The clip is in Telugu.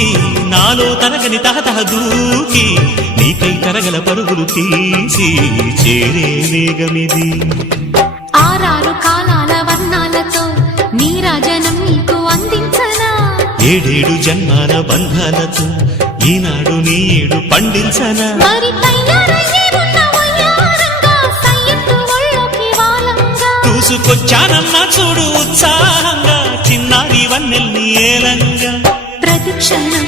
చూసి నాలో తరగని తహతహ దూకి నీకై తరగల పరుగులు తీసి చేరే వేగమిది. ఆరారు కాలాల వర్ణాలతో నీరాజనం నీకు అందించనా, ఏడేడు జన్మాల బంధాలతో ఈనాడు నీ ఏడు పండించనా. మరి తయారయ్యే ఉన్న వయ్యారంగా సయ్యత్తు ఒళ్ళోకి వాలంగా చూసుకొచ్చానమ్మా చూడు ఉత్సాహంగా చిన్నారి వన్నెల్ని ఏలంగా. ప్రతిక్షణం